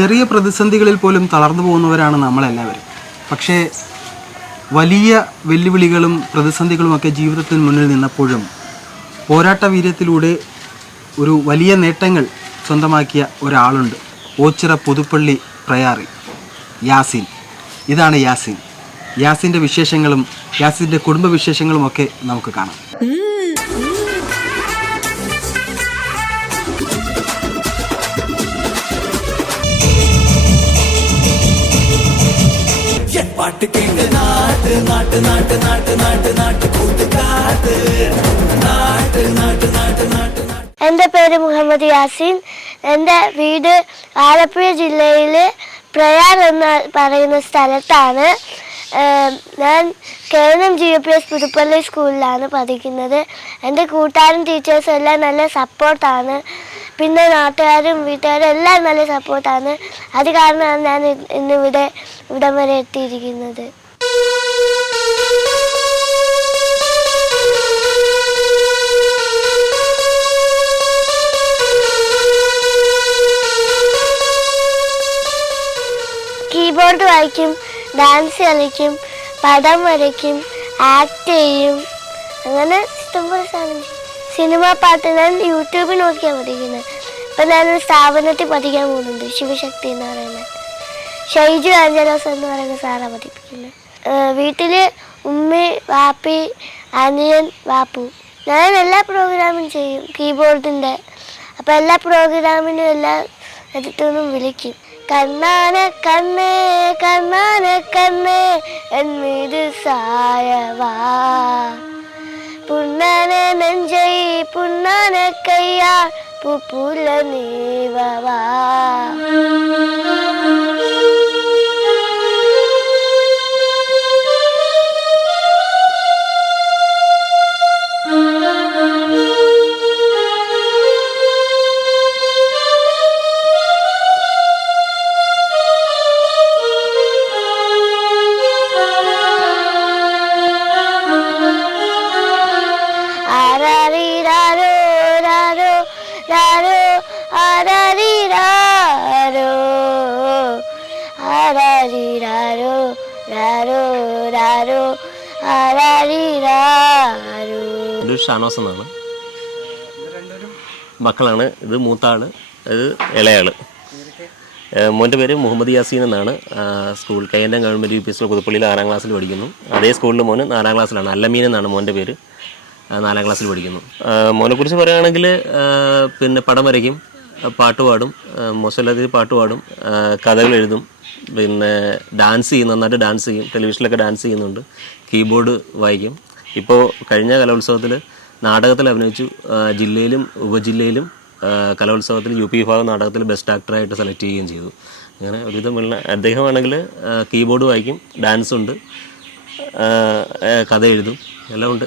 ചെറിയ പ്രതിസന്ധികളിൽ പോലും തളർന്നു പോകുന്നവരാണ് നമ്മളെല്ലാവരും. പക്ഷേ വലിയ വെല്ലുവിളികളും പ്രതിസന്ധികളുമൊക്കെ ജീവിതത്തിന് മുന്നിൽ നിന്നപ്പോഴും പോരാട്ട വീര്യത്തിലൂടെ ഒരു വലിയ നേട്ടങ്ങൾ സ്വന്തമാക്കിയ ഒരാളുണ്ട്. ഓച്ചിറ പുതുപ്പള്ളി പ്രയാറി യാസീൻ. ഇതാണ് യാസീൻ. യാസീൻ്റെ വിശേഷങ്ങളും യാസീൻ്റെ കുടുംബ വിശേഷങ്ങളും ഒക്കെ നമുക്ക് കാണാം. പാട്ട് കേട്ട് നാട്ട് നാട്ട് നാട്ട് നാട്ട് നാട്ട് നാട്ട് കൂട്ടുകാട്ട് നാട്ട് നാട്ട് നാട്ട് നാട്ട്. എൻ്റെ പേര് മുഹമ്മദ് യാസീൻ. എൻ്റെ വീട് ആലപ്പുഴ ജില്ലയിൽ പ്രയാർ എന്ന് പറയുന്ന സ്ഥലത്താണ്. ഞാൻ KNM GUPS പുതുപ്പള്ളി സ്കൂളിലാണ് പഠിക്കുന്നത്. എൻ്റെ കൂട്ടുകാരും ടീച്ചേഴ്സും എല്ലാം നല്ല സപ്പോർട്ടാണ്. പിന്നെ നാട്ടുകാരും വീട്ടുകാരും എല്ലാം നല്ല സപ്പോർട്ടാണ്. അത് കാരണമാണ് ഞാൻ ഇവിടം വരെ എത്തിയിരിക്കുന്നത്. കീബോർഡ് വായിക്കും, ഡാൻസ് കളിക്കും, പടം വരയ്ക്കും, ആക്ട് ചെയ്യും, അങ്ങനെ ഇഷ്ടംപോലെ സാധനം. സിനിമാ പാട്ട് ഞാൻ യൂട്യൂബിൽ നോക്കിയാണ് പഠിക്കുന്നത്. ഇപ്പം ഞാനൊരു സ്ഥാപനത്തിൽ പഠിക്കാൻ പോകുന്നുണ്ട്, ശിവശക്തി എന്ന് പറയുന്നത്. ഷൈജു ആഞ്ചലോസ് എന്ന് പറയുന്ന സാറാണ് പഠിപ്പിക്കുന്നത്. വീട്ടിൽ ഉമ്മി, വാപ്പി, അനിയൻ, വാപ്പു. ഞാൻ എല്ലാ പ്രോഗ്രാമും ചെയ്യും കീബോർഡിൻ്റെ. അപ്പോൾ എല്ലാ പ്രോഗ്രാമിനും എല്ലാ എടുത്തൊന്നും വിളിക്കും. കണ്ണാന കണ്ണേ കണ്ണാന കണ്ണേ എന്മീത് സായവാ, പുണ്ണാന നെഞ്ചൈ പുണ്ണാന കയ്യാ പുപ്പുല നീവവാ. ഷാനോസ് എന്നാണ് മക്കളാണ്. ഇത് മൂത്താള്, ഇത് ഇളയാള്. മോൻ്റെ പേര് മുഹമ്മദ് യാസീൻ എന്നാണ്. School KNM government UP school പുതുപ്പള്ളിയിൽ 6ാം ക്ലാസ്സിൽ പഠിക്കുന്നു. അതേ സ്കൂളിൽ മോന് 4ാം ക്ലാസ്സിലാണ്. അല്ലമീൻ എന്നാണ് മോൻ്റെ പേര്. 4ാം ക്ലാസ്സിൽ പഠിക്കുന്നു. മോനെക്കുറിച്ച് പറയുകയാണെങ്കിൽ പിന്നെ പടം വരയ്ക്കും, പാട്ട് പാടും, മോശമില്ലാത്ത പാട്ട് പാടും, കഥകൾ എഴുതും, പിന്നെ ഡാൻസ് ചെയ്യും, നന്നായിട്ട് ഡാൻസ് ചെയ്യും, ടെലിവിഷനിലൊക്കെ ഡാൻസ് ചെയ്യുന്നുണ്ട്, കീബോർഡ് വായിക്കും. ഇപ്പോൾ കഴിഞ്ഞ കലോത്സവത്തിൽ നാടകത്തിൽ അഭിനയിച്ചു. ജില്ലയിലും ഉപജില്ലയിലും കലോത്സവത്തിൽ UP വിഭാഗം നാടകത്തിൽ ബെസ്റ്റ് ആക്ടറായിട്ട് സെലക്ട് ചെയ്യുകയും ചെയ്തു. അങ്ങനെ ഒരുവിധമുള്ള അദ്ദേഹമാണെങ്കിൽ കീബോർഡ് വായിക്കും, ഡാൻസ് ഉണ്ട്, കഥ എഴുതും, എല്ലാം ഉണ്ട്.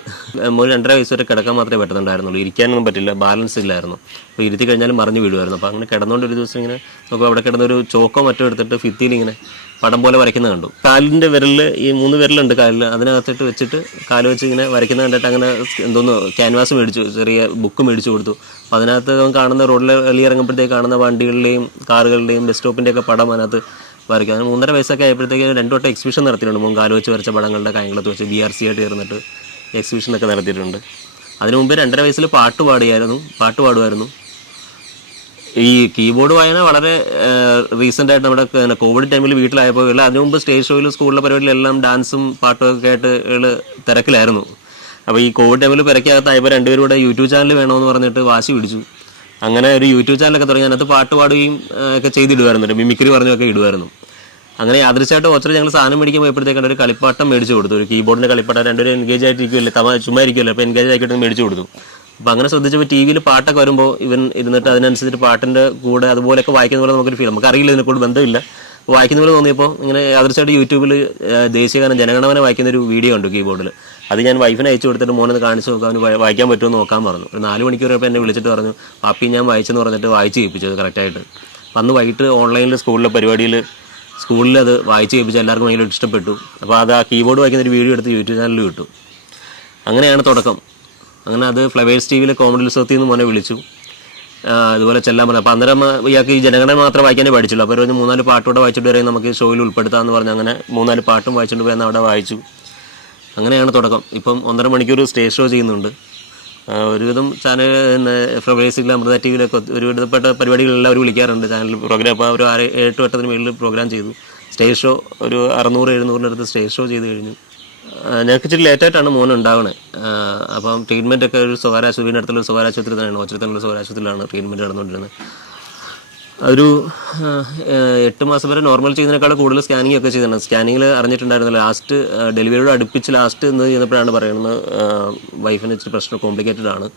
മോന് 2.5 വയസ്സ് വരെ കിടക്കാൻ മാത്രമേ പറ്റുന്നുണ്ടായിരുന്നുള്ളൂ. ഇരിക്കാനൊന്നും പറ്റില്ല, ബാലൻസ് ഇല്ലായിരുന്നു. അപ്പോൾ ഇരുത്തി കഴിഞ്ഞാലും മറിഞ്ഞു വീഴുമായിരുന്നു. അപ്പോൾ അങ്ങനെ കിടന്നുകൊണ്ട് ഒരു ദിവസം ഇങ്ങനെ നമുക്ക് അവിടെ കിടന്നൊരു ചോക്കോ മറ്റോ എടുത്തിട്ട് ഭിത്തിയിൽ ഇങ്ങനെ പടം പോലെ വരയ്ക്കുന്നത് കണ്ടു. കാലിൻ്റെ വിരലിൽ ഈ 3 വിരലുണ്ട് കാലിൽ, അതിനകത്തിട്ട് വെച്ചിട്ട് കാല് വെച്ച് ഇങ്ങനെ വരയ്ക്കുന്നത് കണ്ടിട്ട് അങ്ങനെ എന്തോന്ന് ക്യാൻവാസ് മേടിച്ചു, ചെറിയ ബുക്ക് മേടിച്ചു കൊടുത്തു. അപ്പോൾ അതിനകത്ത് കാണുന്ന റോഡിൽ വെളിയിറങ്ങുമ്പോഴത്തേക്ക് കാണുന്ന വണ്ടികളുടെയും കാറുകളുടെയും ബസ് സ്റ്റോപ്പിൻ്റെയൊക്കെ പടം അതിനകത്ത് വരയ്ക്കും. അങ്ങനെ 3.5 വയസ്സൊക്കെ ആയപ്പോഴത്തേക്ക് 2 വട്ടം എക്സിബിഷൻ നടത്തിയിട്ടുണ്ട്. മോൻ കാല് വെച്ച് വരച്ച പടങ്ങളുടെ കായംകുളത്ത് വെച്ച് BRC ആയിട്ട് ചേർന്നിട്ട് എക്സിബിഷനൊക്കെ നടത്തിയിട്ടുണ്ട്. അതിനു മുമ്പ് 2.5 വയസ്സിൽ പാട്ട് പാടുമായിരുന്നു. ഈ കീബോർഡ് വായന വളരെ റീസെൻ്റായിട്ട് നമ്മുടെ കോവിഡ് ടൈമിൽ വീട്ടിലായപ്പോൾ അതിനു മുമ്പ് സ്റ്റേജ് ഷോയിലും സ്കൂളിലെ പരിപാടിയിലെല്ലാം ഡാൻസും പാട്ടും ഒക്കെ ആയിട്ട് തിരക്കിലായിരുന്നു. അപ്പോൾ ഈ കോവിഡ് ടൈമിൽ പെരക്കകത്തായപ്പോൾ രണ്ടുപേരും കൂടെ യൂട്യൂബ് ചാനൽ വേണമെന്ന് പറഞ്ഞിട്ട് വാശി പിടിച്ചു. അങ്ങനെ ഒരു യൂട്യൂബ് ചാനലൊക്കെ തുടങ്ങി. അതിനകത്ത് പാട്ട് പാടുകയും ഒക്കെ ചെയ്തിടുമായിരുന്നു, മിമിക്രി പറഞ്ഞൊക്കെ ഇടുമായിരുന്നു. അങ്ങനെ യാദൃശ്യമായിട്ട് ഓച്ചറ ഞങ്ങൾ സാധനം മേടിക്കാൻ പോയപ്പോഴത്തേക്കാണ് ഒരു കളിപ്പാട്ടം മേടിച്ചു കൊടുത്തു. ഒരു കീബോർഡിൻ്റെ കളിപ്പാട്ടം. രണ്ടുപേരും എൻഗേജ് ആയിട്ടിരിക്കുമല്ലേ, ചുമ്മാ ഇരിക്കുമല്ലോ, അപ്പോൾ എൻഗേജ് ആക്കിയിട്ട് മേടിച്ചു കൊടുത്തു. അപ്പോൾ അങ്ങനെ ശ്രദ്ധിച്ചപ്പോൾ TV പാട്ടൊക്കെ വരുമ്പോൾ ഇവൻ ഇരുന്നിട്ട് അതിനനുസരിച്ച് പാട്ടിൻ്റെ കൂടെ അതുപോലെയൊക്കെ വായിക്കുന്ന പോലെ നമുക്കൊരു ഫീൽ, നമുക്കറിയില്ല, ഇതിനെക്കൂടെ ബന്ധമില്ല, വായിക്കുന്ന പോലെ തോന്നിയപ്പോൾ ഇങ്ങനെ യാദൃശ്യമായിട്ട് യൂട്യൂബിൽ ദേശീയഗാനം ജനഗണമന വായിക്കുന്ന ഒരു വീഡിയോ ഉണ്ട് കീബോർഡിൽ. അത് ഞാൻ വൈഫിനെ അയച്ചു കൊടുത്തിട്ട് മോനൊന്ന് കാണിച്ച് നോക്കാം, അവന് വായിക്കാൻ പറ്റുമോ നോക്കാൻ പറഞ്ഞു. ഒരു 4 മണിക്കൂർ ഇപ്പോൾ എന്നെ വിളിച്ചിട്ട് പറഞ്ഞു, പാപ്പി ഞാൻ വായിച്ചെന്ന് പറഞ്ഞിട്ട് വായിച്ച് കേൾപ്പിച്ചത് കറക്റ്റായിട്ട്. അന്ന് വൈകിട്ട് ഓൺലൈനിൽ സ്കൂളിലെ പരിപാടിയിൽ സ്കൂളിൽ അത് വായിച്ച് കേൾപ്പിച്ച് എല്ലാവർക്കും ഭയങ്കര ഇഷ്ടപ്പെട്ടു. അപ്പോൾ അത് ആ കീബോർഡ് വായിക്കുന്ന ഒരു വീഡിയോ എടുത്ത് യൂട്യൂബ് ചാനലിൽ വിട്ടു. അങ്ങനെയാണ് തുടക്കം. അങ്ങനെ അത് ഫ്ലവേഴ്സ് TV കോമഡി ഉത്സവത്തിൽ നിന്ന് മോനെ വിളിച്ചു. ഇതുപോലെ ചെല്ലാൻ പറഞ്ഞു. അപ്പോൾ അന്നേരം ഇയാൾക്ക് ഈ ജനഗണന മാത്രം വായിക്കാനേ പഠിച്ചുള്ളൂ. അപ്പോൾ ഒരു 3-4 പാട്ടോടെ വായിച്ചിട്ട് വരെ നമുക്ക് ഷോയിൽ ഉൾപ്പെടുത്താമെന്ന് പറഞ്ഞ് അങ്ങനെ 3-4 പാട്ടും വായിച്ചിട്ട് പോയി അവിടെ വായിച്ചു. അങ്ങനെയാണ് തുടക്കം. ഇപ്പം 1.5 മണിക്കൂർ സ്റ്റേജ് ഷോ ചെയ്യുന്നുണ്ട്. ഒരുവിധം ചാനൽ ഫ്ലവേഴ്സിൽ അമൃത ടി വിയിലൊക്കെ ഒരുവിധപ്പെട്ട പരിപാടികളെല്ലാം അവർ വിളിക്കാറുണ്ട് ചാനൽ പ്രോഗ്രാം. അപ്പോൾ അവർ 7 വട്ടത്തിന് മേളിൽ പ്രോഗ്രാം ചെയ്തു. സ്റ്റേജ് ഷോ ഒരു 600-700 അടുത്ത് സ്റ്റേജ് ഷോ ചെയ്ത് കഴിഞ്ഞു. ഞങ്ങൾക്ക് ഇച്ചിരി ലേറ്റായിട്ടാണ് മോൻ ഉണ്ടാവുന്നത്. അപ്പം ട്രീറ്റ്മെൻ്റ് ഒക്കെ ഒരു സ്വകാര്യ ആശുപത്രി, അടുത്തുള്ള സ്വകാര്യ ആശുപത്രി തന്നെയാണ്, ഒച്ചത്തിലുള്ള സ്വകാര്യ ആശുപത്രിയിലാണ് ട്രീറ്റ്മെൻറ്റ് നടന്നുകൊണ്ടിരുന്നത്. ഒരു 8 മാസം വരെ നോർമൽ ചെയ്യുന്നതിനേക്കാൾ കൂടുതൽ സ്കാനിങ് ഒക്കെ ചെയ്തിട്ടുണ്ട്. സ്കാനിങ്ങിൽ അറിഞ്ഞിട്ടുണ്ടായിരുന്നില്ല. ലാസ്റ്റ് ഡെലിവറിയോട് അടുപ്പിച്ച് ലാസ്റ്റ് എന്ന് ചെയ്യുന്നപ്പോഴാണ് പറയുന്നത് വൈഫിന് ഇച്ചിരി പ്രശ്നം കോംപ്ലിക്കേറ്റഡ് ആണ്,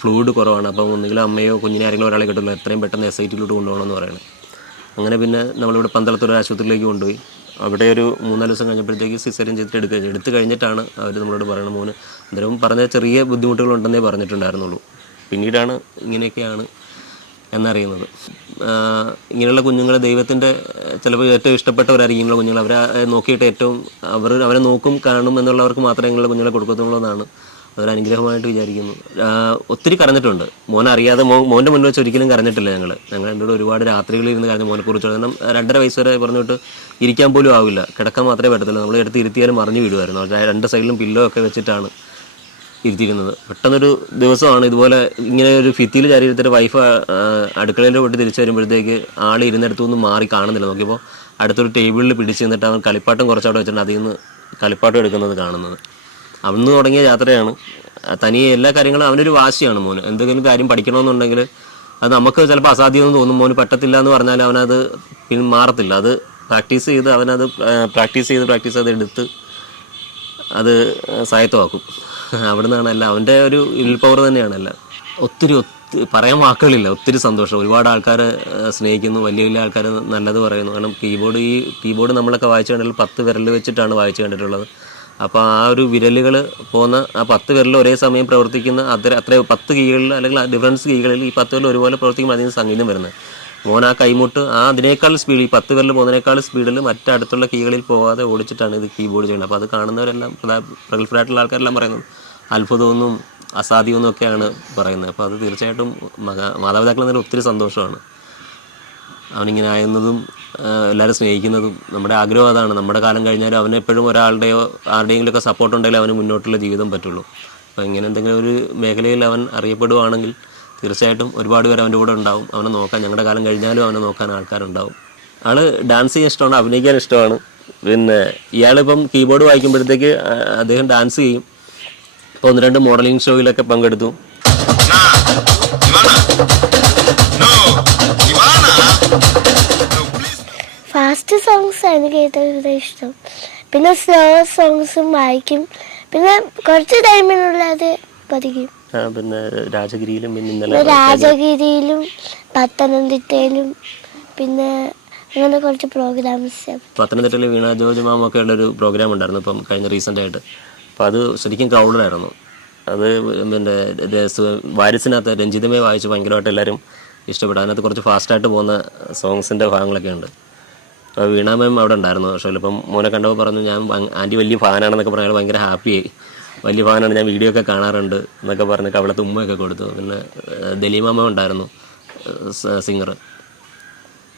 ഫ്ലൂയിഡ് കുറവാണ്. അപ്പം ഒന്നുകിലും അമ്മയോ കുഞ്ഞിനെ ആരെങ്കിലും ഒരാളെ കിട്ടില്ല, എത്രയും പെട്ടെന്ന് SIT-യിലോട്ട് കൊണ്ടുപോകണമെന്ന് പറയുന്നത്. അങ്ങനെ പിന്നെ നമ്മളിവിടെ പന്തളത്തൊരു ആശുപത്രിയിലേക്ക് കൊണ്ടുപോയി. അവിടെ ഒരു 3-4 ദിവസം കഴിഞ്ഞപ്പോഴത്തേക്ക് സിസേറിയൻ ചെയ്തിട്ട് എടുത്തു കഴിഞ്ഞിട്ടാണ് അവർ നമ്മളോട് പറയുന്നത് മോന് അന്നേരം പറഞ്ഞ ചെറിയ ബുദ്ധിമുട്ടുകളുണ്ടെന്നേ പറഞ്ഞിട്ടുണ്ടായിരുന്നുള്ളൂ. പിന്നീടാണ് ഇങ്ങനെയൊക്കെയാണ് എന്നറിയുന്നത്. ഇങ്ങനെയുള്ള കുഞ്ഞുങ്ങളെ ദൈവത്തിൻ്റെ ചിലപ്പോൾ ഏറ്റവും ഇഷ്ടപ്പെട്ടവരായിരിക്കും ഇങ്ങനെയുള്ള കുഞ്ഞുങ്ങൾ. അവരെ നോക്കിയിട്ട് ഏറ്റവും അവരെ നോക്കും കാണും എന്നുള്ളവർക്ക് മാത്രമേ ഇങ്ങനെയുള്ള കുഞ്ഞുങ്ങളെ കൊടുക്കത്തുള്ളൂ എന്നാണ് അതൊരു അനുഗ്രഹമായിട്ട് വിചാരിക്കുന്നു. ഒത്തിരി കരഞ്ഞിട്ടുണ്ട്. മോനെ അറിയാതെ മോൻ്റെ മുന്നിൽ വെച്ച് ഒരിക്കലും കരഞ്ഞിട്ടില്ല. ഞങ്ങൾ രണ്ടുകൂടെ ഒരുപാട് രാത്രികളിൽ ഇരുന്ന് കരഞ്ഞു മോനെക്കുറിച്ച്. കാരണം 2.5 വയസ്സ് വരെ പറഞ്ഞിട്ട് ഇരിക്കാൻ പോലും ആവില്ല, കിടക്കാൻ മാത്രമേ പറ്റത്തുള്ളൂ. നമ്മൾ എടുത്ത് ഇരുത്തിയാലും മറിഞ്ഞു വീടുമായിരുന്നു. 2 സൈഡിലും പില്ലോ ഒക്കെ വെച്ചിട്ടാണ് ഇരുത്തിയിരുന്നത്. പെട്ടെന്നൊരു ദിവസമാണ് ഇതുപോലെ ഇങ്ങനെ ഒരു ഭിത്തിയിൽ ചാരിയിരുത്തിട്ട് വൈഫ് അടുക്കളയിൻ്റെ പോയിട്ട് തിരിച്ചു വരുമ്പോഴത്തേക്ക് ആൾ ഇരുന്നിടത്തുനിന്ന് മാറി കാണുന്നില്ല. നോക്കിയപ്പോൾ അടുത്തൊരു ടേബിളിൽ പിടിച്ച് നിന്നിട്ട് അവൻ കളിപ്പാട്ടം കുറച്ചവിടെ വെച്ചിട്ടുണ്ട്. അതിൽ നിന്ന് കളിപ്പാട്ടം എടുക്കുന്നത് കാണുന്നത്. അന്ന് തുടങ്ങിയ യാത്രയാണ്. തനിയെ എല്ലാ കാര്യങ്ങളും അവനൊരു വാശിയാണ് മോന്. എന്തെങ്കിലും കാര്യം പഠിക്കണമെന്നുണ്ടെങ്കിൽ അത് നമുക്ക് ചിലപ്പോൾ അസാധ്യമെന്ന് തോന്നും. മോന് പറ്റത്തില്ല എന്ന് പറഞ്ഞാൽ അവനത് മാറത്തില്ല. അത് പ്രാക്ടീസ് ചെയ്ത് അവനത് പ്രാക്ടീസ് ചെയ്ത് എടുത്ത് അത് സ്വായത്തമാക്കും. അവിടെ നിന്നാണ് അവൻ്റെ ഒരു വിൽ പവർ തന്നെയാണല്ല. ഒത്തിരി പറയാൻ വാക്കുകളില്ല. ഒത്തിരി സന്തോഷം. ഒരുപാട് ആൾക്കാർ സ്നേഹിക്കുന്നു, വലിയ വലിയ ആൾക്കാർ നല്ലത് പറയുന്നു. കാരണം കീബോർഡ് നമ്മളൊക്കെ വായിച്ചു കണ്ടിട്ടുള്ള 10 വിരൽ വെച്ചിട്ടാണ് വായിച്ചു കണ്ടിട്ടുള്ളത്. അപ്പോൾ ആ ഒരു വിരലുകൾ പോകുന്ന ആ 10 വിരൽ ഒരേ സമയം പ്രവർത്തിക്കുന്ന അത്ര 10 കീകളിൽ അല്ലെങ്കിൽ ഡിഫറൻസ് കീകളിൽ ഈ 10 വിരൽ ഒരുപോലെ പ്രവർത്തിക്കുമ്പോൾ അതിന് സംഗീതം വരുന്നത്. മോൻ ആ കൈമുട്ട് അതിനേക്കാൾ സ്പീഡ്, ഈ 10 വിരൽ പോകുന്നതിനേക്കാൾ സ്പീഡിൽ മറ്റടുത്തുള്ള കീകളിൽ പോകാതെ ഓടിച്ചിട്ടാണ് ഇത് കീബോർഡ് ചെയ്യുന്നത്. അപ്പോൾ അത് കാണുന്നവരെല്ലാം പ്രഗത്ഭരായിട്ടുള്ള ആൾക്കാരെല്ലാം പറയുന്നത് അത്ഭുതമൊന്നും അസാധ്യമൊന്നും ഒക്കെയാണ് പറയുന്നത്. അപ്പോൾ അത് തീർച്ചയായിട്ടും മാതാപിതാക്കൾ എന്നതിൽ ഒത്തിരി സന്തോഷമാണ്. അവനിങ്ങനെ ആയിരുന്നതും എല്ലാവരും സ്നേഹിക്കുന്നതും. നമ്മുടെ ആഗ്രഹം അതാണ്. നമ്മുടെ കാലം കഴിഞ്ഞാലും അവനെപ്പോഴും ആരുടെയെങ്കിലുമൊക്കെ സപ്പോർട്ട് ഉണ്ടെങ്കിൽ അവന് മുന്നോട്ടുള്ള ജീവിതം പറ്റുള്ളൂ. അപ്പോൾ ഇങ്ങനെ എന്തെങ്കിലും ഒരു മേഖലയിൽ അവൻ അറിയപ്പെടുവാണെങ്കിൽ തീർച്ചയായിട്ടും ഒരുപാട് പേര് അവൻ്റെ കൂടെ ഉണ്ടാവും. അവനെ നോക്കാൻ ഞങ്ങളുടെ കാലം കഴിഞ്ഞാലും അവനെ നോക്കാൻ ആൾക്കാരുണ്ടാവും. ആൾ ഡാൻസ് ചെയ്യാൻ ഇഷ്ടമാണ്, അഭിനയിക്കാൻ ഇഷ്ടമാണ്. പിന്നെ ഇയാളിപ്പം കീബോർഡ് വായിക്കുമ്പോഴത്തേക്ക് അദ്ദേഹം ഡാൻസ് ചെയ്യും. ഇപ്പോൾ 1-2 മോഡലിംഗ് ഷോയിലൊക്കെ പങ്കെടുത്തു. ഫാസ്റ്റ് സോങ്സ് എനിക്ക് ഏറ്റവും ഇഷ്ടം. പിന്നെ സ്ലോ സോങ്സും വായിക്കും. പിന്നെ കുറച്ച് ടൈമിനുള്ള അത് പഠിക്കും. പിന്നെ രാജഗിരിയിലും പത്തനംതിട്ടയിലും പിന്നെ അങ്ങനെ കുറച്ച് പ്രോഗ്രാംസ്. പത്തനംതിട്ടയിൽ വീണ ജോർജ് മാമൊക്കെ ഉള്ളൊരു പ്രോഗ്രാം ഉണ്ടായിരുന്നു ഇപ്പം കഴിഞ്ഞ റീസെൻ്റായിട്ട്. അപ്പോൾ അത് ശരിക്കും ക്രൗഡായിരുന്നു. അത് പിന്നെ വാരിസിനകത്ത് രഞ്ജിതമേ വായിച്ച് ഭയങ്കരമായിട്ട് എല്ലാവരും ഇഷ്ടപ്പെട്ടു. അതിനകത്ത് കുറച്ച് ഫാസ്റ്റായിട്ട് പോകുന്ന സോങ്സിൻ്റെ ഭാഗങ്ങളൊക്കെ ഉണ്ട്. അപ്പോൾ വീണ മാം അവിടെ ഉണ്ടായിരുന്നു. പക്ഷേ ഇപ്പം മോനെ കണ്ടപ്പോൾ പറഞ്ഞു ഞാൻ ആൻറ്റി വലിയ ഫാനാണെന്നൊക്കെ പറഞ്ഞാൽ ഭയങ്കര ഹാപ്പിയായി. വലിയ ഫാനാണ്, ഞാൻ വീഡിയോ ഒക്കെ കാണാറുണ്ട് എന്നൊക്കെ പറഞ്ഞ് കവളത്ത് ഉമ്മയൊക്കെ കൊടുത്തു. പിന്നെ ദലീമാമ ഉണ്ടായിരുന്നു സിംഗർ.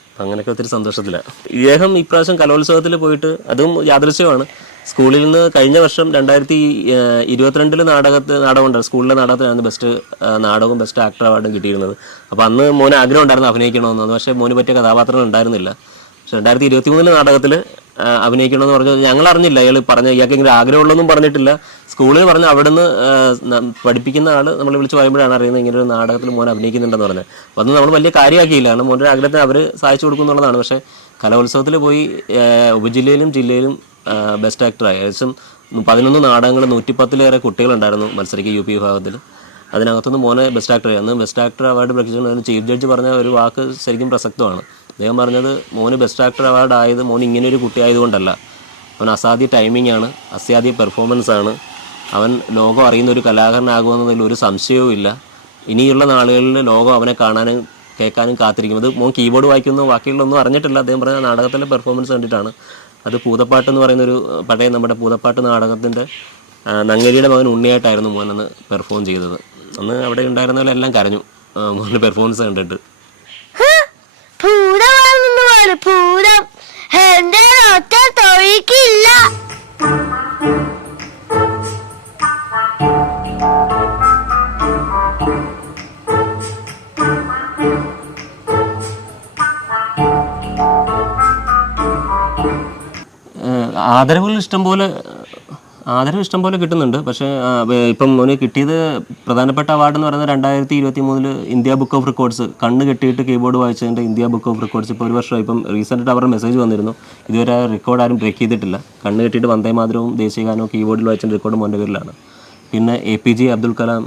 അപ്പം അങ്ങനെയൊക്കെ ഒത്തിരി സന്തോഷത്തിലാണ്. ഇദ്ദേഹം ഇപ്രാവശ്യം കലോത്സവത്തിൽ പോയിട്ട് അതും യാദൃശ്യമാണ്. സ്കൂളിൽ നിന്ന് കഴിഞ്ഞ വർഷം 2022 നാടകമുണ്ട്. സ്കൂളിലെ നാടകത്തിനാണ് ബെസ്റ്റ് നാടകവും ബെസ്റ്റ് ആക്ടർ അവാർഡും കിട്ടിയിരുന്നത്. അപ്പോൾ അന്ന് മോന് ആഗ്രഹം ഉണ്ടായിരുന്നു അഭിനയിക്കണമെന്ന്. പക്ഷേ മോന് പറ്റിയ കഥാപാത്രങ്ങൾ ഉണ്ടായിരുന്നില്ല. പക്ഷേ 2023 നാടകത്തിൽ അഭിനയിക്കണമെന്ന് പറഞ്ഞു. ഞങ്ങൾ അറിഞ്ഞില്ല ഇയാൾക്ക് ഇങ്ങനെ ആഗ്രഹമുള്ളതൊന്നും പറഞ്ഞിട്ടില്ല. സ്കൂളിൽ പറഞ്ഞ് അവിടെ നിന്ന് പഠിപ്പിക്കുന്ന ആൾ നമ്മൾ വിളിച്ച് പറയുമ്പോഴാണ് അറിയുന്നത് ഇങ്ങനെ ഒരു നാടകത്തിൽ മോൻ അഭിനയിക്കുന്നുണ്ടെന്ന് പറഞ്ഞത്. അപ്പോൾ അന്ന് നമ്മൾ വലിയ കാര്യമാക്കിയില്ല. കാരണം മോൻ്റെ ആഗ്രഹത്തിന് അവർ സഹായിച്ചു കൊടുക്കുന്നുള്ളതാണ്. പക്ഷേ കലോത്സവത്തിൽ പോയി ഉപജില്ലയിലും ജില്ലയിലും ബെസ്റ്റ് ആക്ടറായി. ഏകദേശം 11 നാടകങ്ങൾ 110-ലേറെ കുട്ടികളുണ്ടായിരുന്നു മത്സരിക്കുക UP വിഭാഗത്തിൽ. അതിനകത്തുനിന്ന് മോനെ ബെസ്റ്റ് ആക്ടറായി. അന്ന് ബെസ്റ്റ് ആക്ടർ അവാർഡ് പ്രഖ്യാപിച്ചു. ചീഫ് ജഡ്ജ് പറഞ്ഞ ഒരു വാക്ക് ശരിക്കും പ്രസക്തമാണ്. അദ്ദേഹം പറഞ്ഞത് മോന് ബെസ്റ്റ് ആക്ടർ അവാർഡ് ആയത് മോൻ ഇങ്ങനെയൊരു കുട്ടിയായതുകൊണ്ടല്ല, അവൻ അസാധ്യ ടൈമിംഗ് ആണ്, അസാധ്യ പെർഫോമൻസ് ആണ്, അവൻ ലോകം അറിയുന്ന ഒരു കലാകാരനാകുമെന്നതിൽ ഒരു സംശയവും ഇല്ല. ഇനിയുള്ള നാളുകളിൽ ലോകം അവനെ കാണാനും കേൾക്കാനും കാത്തിരിക്കും. അത് മോൻ കീബോർഡ് വായിക്കുന്നു, ബാക്കിയുള്ളൊന്നും അറിഞ്ഞിട്ടില്ല. അദ്ദേഹം പറഞ്ഞ നാടകത്തിലെ പെർഫോമൻസ് കണ്ടിട്ടാണ്. അത് പൂതപ്പാട്ട് എന്ന് പറയുന്നൊരു പഴയ നമ്മുടെ പൂതപ്പാട്ട് നാടകത്തിൻ്റെ നങ്ങേലിയുടെ മകൻ ഉണ്ണിയായിട്ടായിരുന്നു മോൻ അന്ന് പെർഫോം ചെയ്തത്. അന്ന് അവിടെ ഉണ്ടായിരുന്നവരെല്ലാം കരഞ്ഞു. മോൻ്റെ പെർഫോമൻസ് കണ്ടിട്ട്. പൂരമാണെന്ന് പോലെ പൂരം എന്റെ ഒറ്റ തൊഴിക്കില്ല. ആദരവ് ഇഷ്ടം പോലെ കിട്ടുന്നുണ്ട്. പക്ഷേ ഇപ്പം മോന് കിട്ടിയത് പ്രധാനപ്പെട്ട അവാർഡ് എന്ന് പറയുന്നത് 2023 ഇന്ത്യ ബുക്ക് ഓഫ് റെക്കോർഡ്സ്, കണ്ണ് കെട്ടിയിട്ട് കീബോർഡ് വായിച്ചതിൻ്റെ ഇന്ത്യ ബുക്ക് ഓഫ് റെക്കോർഡ്സ്. ഇപ്പോൾ ഒരു വർഷമായി. ഇപ്പം റീസെൻ്റായിട്ട് അവരുടെ മെസ്സേജ് വന്നിരുന്നു, ഇതുവരെ റെക്കോർഡ് ആരും ബ്രേക്ക് ചെയ്തിട്ടില്ല. കണ്ണ് കെട്ടിയിട്ട് വന്ദേ മാതരവും ദേശീയഗാനവും കീബോർഡിൽ വായിച്ചതിൻ്റെ റെക്കോർഡ് മോൻ്റെ പേരിലാണ്. പിന്നെ APJ അബ്ദുൽ കലാം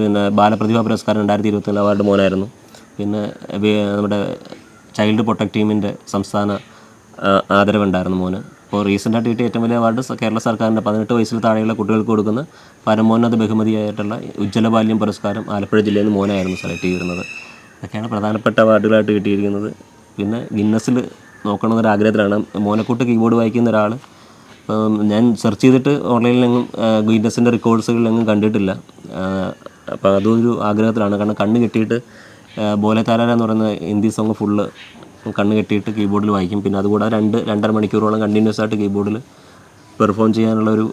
പിന്നെ ബാലപ്രതിഭ പുരസ്കാരം 2024 അവാർഡ് മോനായിരുന്നു. പിന്നെ നമ്മുടെ ചൈൽഡ് പ്രൊട്ടക്ട് ടീമിൻ്റെ സംസ്ഥാന ആദരവുണ്ടായിരുന്നു മോന്. ഇപ്പോൾ റീസെൻ്റായിട്ട് കിട്ടിയ ഏറ്റവും വലിയ അവാർഡ് കേരള സർക്കാരിൻ്റെ 18 വയസ്സിൽ താഴെയുള്ള കുട്ടികൾക്ക് കൊടുക്കുന്ന പരമോന്നത ബഹുമതിയായിട്ടുള്ള ഉജ്ജ്വല ബാല്യം പുരസ്കാരം ആലപ്പുഴ ജില്ലയിൽ നിന്ന് മോനായിരുന്നു സെലക്ട് ചെയ്തിരുന്നത്. ഇതൊക്കെയാണ് പ്രധാനപ്പെട്ട അവാർഡുകളായിട്ട് കിട്ടിയിരിക്കുന്നത്. പിന്നെ ഗിന്നസിൽ നോക്കണമെന്നൊരാഗ്രഹത്തിലാണ്. മോനെക്കൂട്ട് കീബോർഡ് വായിക്കുന്ന ഒരാൾ ഞാൻ സെർച്ച് ചെയ്തിട്ട് ഓൺലൈനിലെങ്ങും ഗിന്നസിൻ്റെ റെക്കോർഡ്സുകളിലെങ്ങും കണ്ടിട്ടില്ല. അപ്പോൾ അതൊരു ആഗ്രഹത്തിലാണ്. കാരണം കണ്ണ് കെട്ടിയിട്ട് ബോലെ താരാര എന്ന് പറയുന്ന ഹിന്ദി സോങ് ഫുള്ള് കണ്ണ് കെട്ടിയിട്ട് കീബോർഡിൽ വായിക്കും. പിന്നെ അതുകൂടാതെ 2-2.5 മണിക്കൂറോളം കണ്ടിന്യൂസ് ആയിട്ട് കീബോർഡിൽ പെർഫോം ചെയ്യാനുള്ളൊരു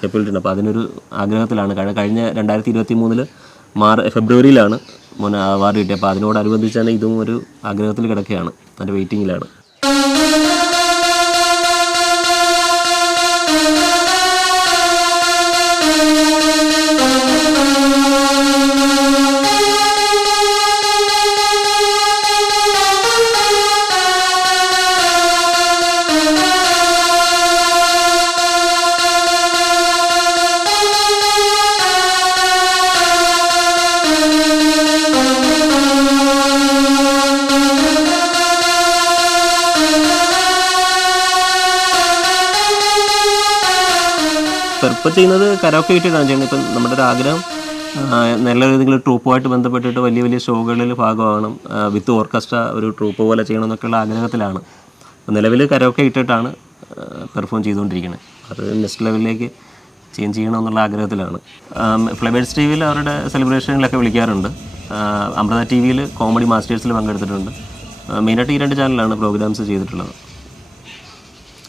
കപ്പാസിറ്റി ഉണ്ട്. അപ്പോൾ അതിനൊരു ആഗ്രഹത്തിലാണ്. കഴിഞ്ഞ 2023 ഫെബ്രുവരിയിലാണ് മോനെ അവാർഡ് കിട്ടിയത്. അപ്പോൾ അതിനോടനുബന്ധിച്ചാണ് ഇതും ഒരു ആഗ്രഹത്തിൽ കിടക്കുകയാണ്, അതിൻ്റെ വെയിറ്റിങ്ങിലാണ്. ഇപ്പോൾ ചെയ്യുന്നത് കരോക്കെ ആയിട്ടാണ് ചെയ്യുന്നത്. ഇപ്പം നമ്മുടെ ഒരു ആഗ്രഹം നല്ല ഏതെങ്കിലും ട്രൂപ്പുമായിട്ട് ബന്ധപ്പെട്ടിട്ട് വലിയ വലിയ ഷോകളിൽ ഭാഗമാകണം, വിത്ത് ഓർക്കസ്ട്ര ഒരു ട്രൂപ്പ് പോലെ ചെയ്യണം എന്നൊക്കെയുള്ള ആഗ്രഹത്തിലാണ്. നിലവിൽ കരോക്കെ ഇട്ടിട്ടാണ് പെർഫോം ചെയ്തുകൊണ്ടിരിക്കുന്നത്. അത് നെക്സ്റ്റ് ലെവലിലേക്ക് ചേഞ്ച് ചെയ്യണമെന്നുള്ള ആഗ്രഹത്തിലാണ്. ഫ്ലവേഴ്സ് TVയിൽ അവരുടെ സെലിബ്രേഷനിലൊക്കെ വിളിക്കാറുണ്ട്. അമൃത TVയിൽ കോമഡി മാസ്റ്റേഴ്സിൽ പങ്കെടുത്തിട്ടുണ്ട്. മെയിനായിട്ട് ഈ 2 ചാനലാണ് പ്രോഗ്രാംസ് ചെയ്തിട്ടുള്ളത്.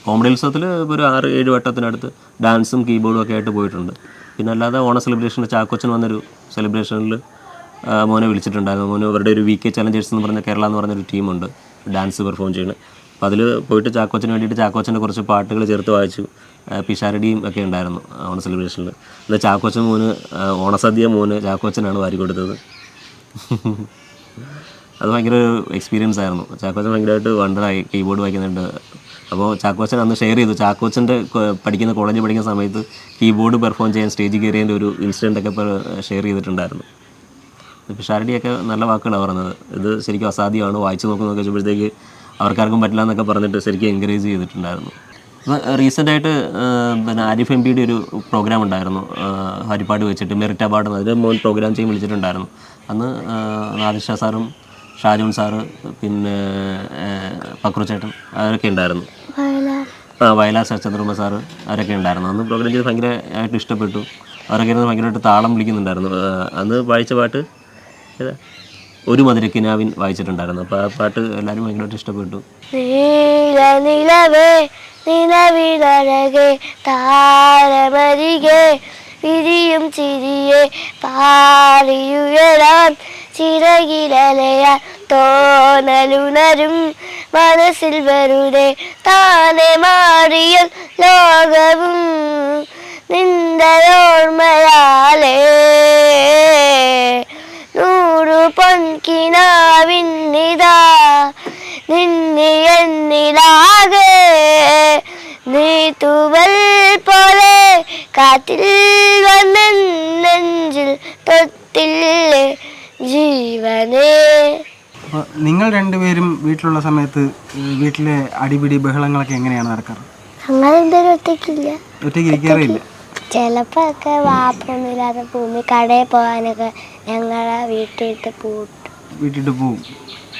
കോമഡി ഉത്സവത്തിൽ ഒരു 6-7 വട്ടത്തിനടുത്ത് ഡാൻസും കീബോർഡും ഒക്കെ ആയിട്ട് പോയിട്ടുണ്ട്. പിന്നെ അല്ലാതെ ഓണ സെലിബ്രേഷനിൽ ചാക്കോച്ചൻ വന്നൊരു സെലിബ്രേഷനിൽ മോനെ വിളിച്ചിട്ടുണ്ടായിരുന്നു. മോനെ അവരുടെ ഒരു VK ചലഞ്ചേഴ്സ് എന്ന് പറഞ്ഞ കേരള എന്ന് പറഞ്ഞൊരു ടീമുണ്ട് ഡാൻസ് പെർഫോം ചെയ്യുന്നത്. അപ്പോൾ അതിൽ പോയിട്ട് ചാക്കോച്ചന് വേണ്ടിയിട്ട് ചാക്കോച്ചൻ്റെ കുറച്ച് പാട്ടുകൾ ചേർത്ത് വായിച്ചു. പിഷാരടിയും ഒക്കെ ഉണ്ടായിരുന്നു ഓണ സെലിബ്രേഷനിൽ. എന്നാൽ ചാക്കോച്ചൻ മോന് ഓണസദ്യ മോന് ചാക്കോച്ചനാണ് വാരി കൊടുത്തത്. അത് ഭയങ്കര ഒരു എക്സ്പീരിയൻസ് ആയിരുന്നു. ചാക്കോച്ചൻ ഭയങ്കരമായിട്ട് വണ്ടറായി കീബോർഡ് വായിക്കുന്നുണ്ട്. അപ്പോൾ ചാക്കോച്ചൻ അന്ന് ഷെയർ ചെയ്തു, ചാക്കോച്ചൻ്റെ കോളേജിൽ പഠിക്കുന്ന സമയത്ത് കീബോർഡ് പെർഫോം ചെയ്യാൻ സ്റ്റേജിൽ കയറിയതിൻ്റെ ഒരു ഇൻസിഡൻ്റൊക്കെ ഷെയർ ചെയ്തിട്ടുണ്ടായിരുന്നു. പിഷാരടിയൊക്കെ നല്ല വാക്കുകളാണ് പറഞ്ഞത്. ഇത് ശരിക്കും അസാധ്യമാണ്, വായിച്ച് നോക്കുന്നൊക്കെ വെച്ചപ്പോഴത്തേക്ക് അവർക്കാർക്കും പറ്റില്ല എന്നൊക്കെ പറഞ്ഞിട്ട് ശരിക്കും എൻകറേജ് ചെയ്തിട്ടുണ്ടായിരുന്നു. റീസെൻ്റായിട്ട് പിന്നെ ആരിഫ് MPയുടെ ഒരു പ്രോഗ്രാം ഉണ്ടായിരുന്നു ഹരിപ്പാട് വെച്ചിട്ട്, മെറിറ്റ് അവാർഡ്. അതിൽ മോൻ പ്രോഗ്രാം ചെയ്യാൻ വിളിച്ചിട്ടുണ്ടായിരുന്നു. അന്ന് നാദിർഷാ സാറും ഷാജോൺ സാറ് പിന്നെ പക്രു ചേട്ടൻ അവരൊക്കെ ഉണ്ടായിരുന്നു. വയലാർ ശരത്ചന്ദ്രകുമാർ സാറ് അവരൊക്കെ ഉണ്ടായിരുന്നു. അന്ന് പ്രോഗ്രാം ചെയ്ത് ഭയങ്കരമായിട്ട് ഇഷ്ടപ്പെട്ടു. അവരൊക്കെ ഇരുന്ന് ഭയങ്കരമായിട്ട് താളം വിളിക്കുന്നുണ്ടായിരുന്നു. അന്ന് വായിച്ച പാട്ട് ഏതാ, ഒരു മധുരക്കിനാവിൻ വായിച്ചിട്ടുണ്ടായിരുന്നു. അപ്പോൾ ആ പാട്ട് എല്ലാവരും ഭയങ്കരമായിട്ട് ഇഷ്ടപ്പെട്ടു. വിരിയും ചിരിയെ പാറിയുയരാൻ ചിറകിലലയാൻ തോന്നലുണരും മനസ്സിൽ വെറുതെ താനെ മാറിയ ലോകവും നിന്റെയോർമ്മയാലേ 100 പൊൻകിനാവിന്നിതാ നിന്നി എന്നിലാകെ നീ തൂവൽ പോലെ കാറ്റിൽ വന്ന നെഞ്ചിൽ തൊട്ടില്ലേ ജീവനേ. അപ്പോൾ നിങ്ങൾ രണ്ടുപേരും വീട്ടിലുള്ള സമയത്ത് വീട്ടിലെ അടിപിടി ബഹളങ്ങളൊക്കെ എങ്ങനെയാണ് നടക്കാറ്? ഞങ്ങളെന്തായാലും ഒറ്റയ്ക്കില്ല, ഒറ്റയ്ക്ക് ഇരിക്കാറില്ല. ചിലപ്പോൾ ഒക്കെ വാപ്പൊന്നുമില്ലാതെ ഭൂമി കടയിൽ പോകാനൊക്കെ ഞങ്ങളെ വീട്ടിലിട്ട് പോവും.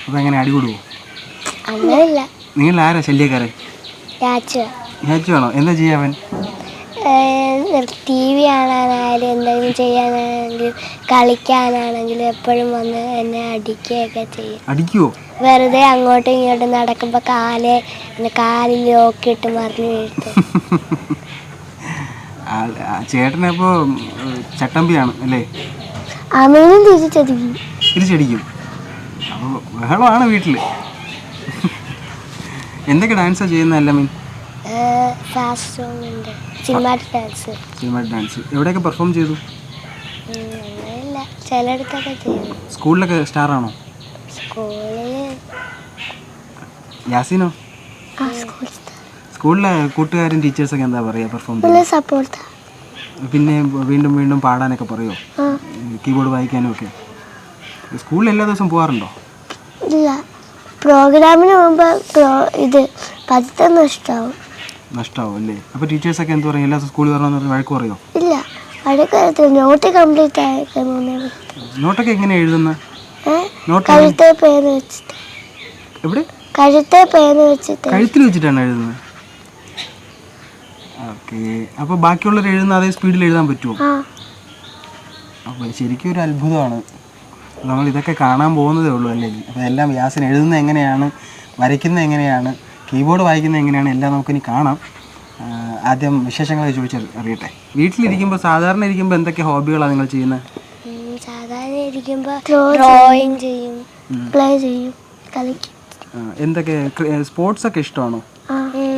അപ്പോൾ എങ്ങനെ അടി കൂടുവോ? അങ്ങനെയില്ല. നിങ്ങൾ ആരാ ശല്യക്കാരൻ? യാച്ചു വേണോ? എന്താ ചെയ്യാവൻ? ടി വി കാണാനായാലും എന്തെങ്കിലും ചെയ്യാനാണെങ്കിലും കളിക്കാനാണെങ്കിലും എപ്പോഴും വന്ന് എന്നെ അടിക്കുകയൊക്കെ ചെയ്യും. അടിക്കുവോ? വെറുതെ അങ്ങോട്ടും ഇങ്ങോട്ടും നടക്കുമ്പോൾ കാലിൽ ലോക്കിട്ട് മറിഞ്ഞു വീഴ്ത്തും. ചേട്ടനപ്പോ ചട്ടമ്പിയാണ് അല്ലേ? അമ്മേനും തിരിച്ചടിക്കും. തിരിച്ചടിക്കും. അപ്പോൾ ബഹളമാണ് വീട്ടില്. എന്തൊക്കെ ഡാൻസാണ് ചെയ്യുന്നത് അല്ലമീൻ? ഫാസ്റ്റ് സോങ് ഉണ്ട്, സിനിമാറ്റിക് ഡാൻസ്. സിനിമാറ്റിക് ഡാൻസ് എവിടെയൊക്കെ പെർഫോം ചെയ്തു? അങ്ങനെയില്ല, ചിലയിടത്തൊക്കെ ചെയ്തു. സ്കൂളിലൊക്കെ സ്റ്റാറാണോ? സ്കൂളിൽ യാസിനോ? സ്കൂളിലെ കൂട്ടുകാരും ടീച്ചേഴ്സൊക്കെ എന്താ പറയുക പെർഫോം ചെയ്യാൻ? സപ്പോർട്ട്. പിന്നെ വീണ്ടും വീണ്ടും പാടാനൊക്കെ പറയുമോ? കീബോർഡ് വായിക്കാനും ഒക്കെ? സ്കൂളിൽ എല്ലാ ദിവസവും പോകാറുണ്ടോ? ഇല്ല, പ്രോഗ്രാമിന് പോകുമ്പോൾ ഇത് പഠിത്തം നഷ്ടമാവും അല്ലേ? അപ്പോൾ ടീച്ചേഴ്സൊക്കെ എന്ത് പറയും? എല്ലാ ദിവസം സ്കൂളിൽ വരണമെന്ന് പറഞ്ഞാൽ വഴക്ക് പറയുമോ? ഇല്ല, വഴക്ക് നോട്ട് കംപ്ലീറ്റ് ആയിട്ട്. നോട്ടൊക്കെ എങ്ങനെയാണ് എഴുതുന്നത്? കഴുത്തെ പേര് വെച്ചിട്ട്. എവിടെ? കഴുത്തെ പേര് വെച്ചിട്ട്. കഴുത്തിൽ വെച്ചിട്ടാണ് എഴുതുന്നത്? ഓക്കെ. അപ്പോൾ ബാക്കിയുള്ളവർ എഴുതുന്ന അതേ സ്പീഡിൽ എഴുതാൻ പറ്റുമോ? അപ്പോൾ ശരിക്കും ഒരു അത്ഭുതമാണ്. നമ്മൾ ഇതൊക്കെ കാണാൻ പോകുന്നതേ ഉള്ളൂ അല്ലേ? അപ്പോൾ എല്ലാം യാസിൻ എഴുതുന്നത് എങ്ങനെയാണ്, വരയ്ക്കുന്നത് എങ്ങനെയാണ്, കീബോർഡ് വായിക്കുന്നത് എങ്ങനെയാണ്, എല്ലാം നമുക്കിനി കാണാം. ആദ്യം വിശേഷങ്ങളെ ചോദിച്ചാൽ അറിയട്ടെ. വീട്ടിലിരിക്കുമ്പോൾ സാധാരണ ഇരിക്കുമ്പോൾ എന്തൊക്കെ ഹോബികളാണ് നിങ്ങൾ ചെയ്യുന്നത്? സാധാരണ ഇരിക്കുമ്പോൾ ഡ്രോയിങ് ചെയ്യും, പ്ലേ ചെയ്യും, കളിക്കും. എന്തൊക്കെ സ്പോർട്സ് ഒക്കെ ഇഷ്ടമാണോ?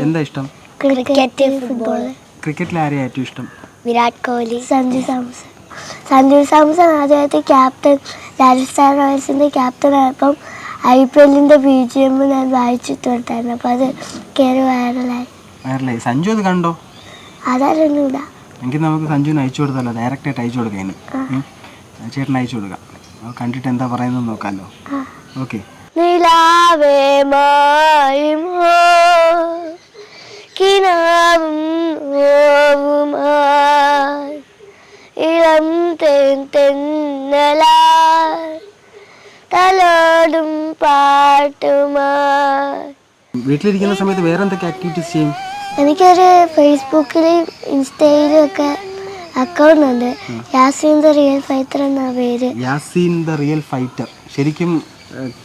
എന്താ ഇഷ്ടം? Cricket, football. ക്രിക്കറ്റിൽ ആരെയാണ് ഏറ്റവും ഇഷ്ടം? വിരാട് കോഹ്ലി, സഞ്ജു സാംസൺ ആദ്യമായിട്ട് ക്യാപ്റ്റൻ, രാജസ്ഥാൻ റോയൽസിൻ്റെ ക്യാപ്റ്റൻ ആയപ്പം IPLൻ്റെ BGM ഞാൻ വായിച്ചിട്ട് കൊടുത്തായിരുന്നു. അപ്പോൾ അത് കയറി വൈറലായി. സഞ്ജു അത് കണ്ടോ? അതറിഞ്ഞൂല. എങ്കിൽ നമുക്ക് സഞ്ജുവിന് അയച്ചു കൊടുത്താലോ? ഡയറക്റ്റായിട്ട് അയച്ചു കൊടുക്കാം. ചേട്ടൻ അയച്ചു കൊടുക്കാം. കണ്ടിട്ട് എന്താ പറയുന്നത് നോക്കാമല്ലോ. ഓക്കെ. നിലാവേ മായുമോ കിനാവും ഓവുമായി ഇളം തെന്നലായി തലോടും പാട്ടുമായി. വീട്ടിലിരിക്കുന്ന സമയത്ത് വേറെ എന്തൊക്കെ ആക്ടിവിറ്റീസ് ചെയ്യും? എനിക്കൊരു ഫേസ്ബുക്കിലും ഇൻസ്റ്റയിലും ഒക്കെ അക്കൗണ്ട് ഉണ്ട്. യാസിൻ ദ റിയൽ ഫൈറ്റർ എന്നാ പേര്. Yasin the real fighter. ശരിക്കും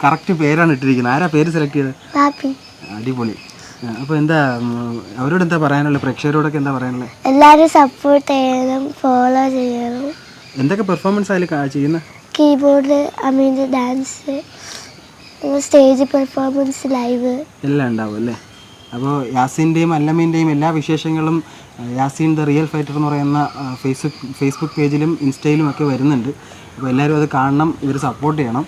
കറക്റ്റ് പേരാണ് ഇട്ടിരിക്കുന്നത്. ആരാ പേര് സെലക്ട് ചെയ്തത്? ഹാപ്പി. അടിപൊളി. അപ്പോൾ എന്താ അവരോട് എന്താ പറയാനുള്ളത്? പ്രേക്ഷകരോടൊക്കെ എന്താ പറയാനുള്ളത്? എല്ലാവരും സപ്പോർട്ട് ചെയ്യണം, ഫോളോ ചെയ്യണം. എന്തൊക്കെ പെർഫോമൻസ് അതിൽ ചെയ്യുന്നത്? Keyboard, dance, stage performance, live എല്ലാം ഉണ്ടാവും അല്ലേ? അപ്പോൾ യാസിൻ്റെയും അല്ലമീൻ്റെയും എല്ലാ വിശേഷങ്ങളും യാസിൻ ദ റിയൽ ഫൈറ്റർ എന്ന് പറയുന്ന ഫേസ്ബുക്ക് പേജിലും ഇൻസ്റ്റയിലും ഒക്കെ വരുന്നുണ്ട്. അപ്പോൾ എല്ലാവരും അത് കാണണം, ഇവർ സപ്പോർട്ട് ചെയ്യണം.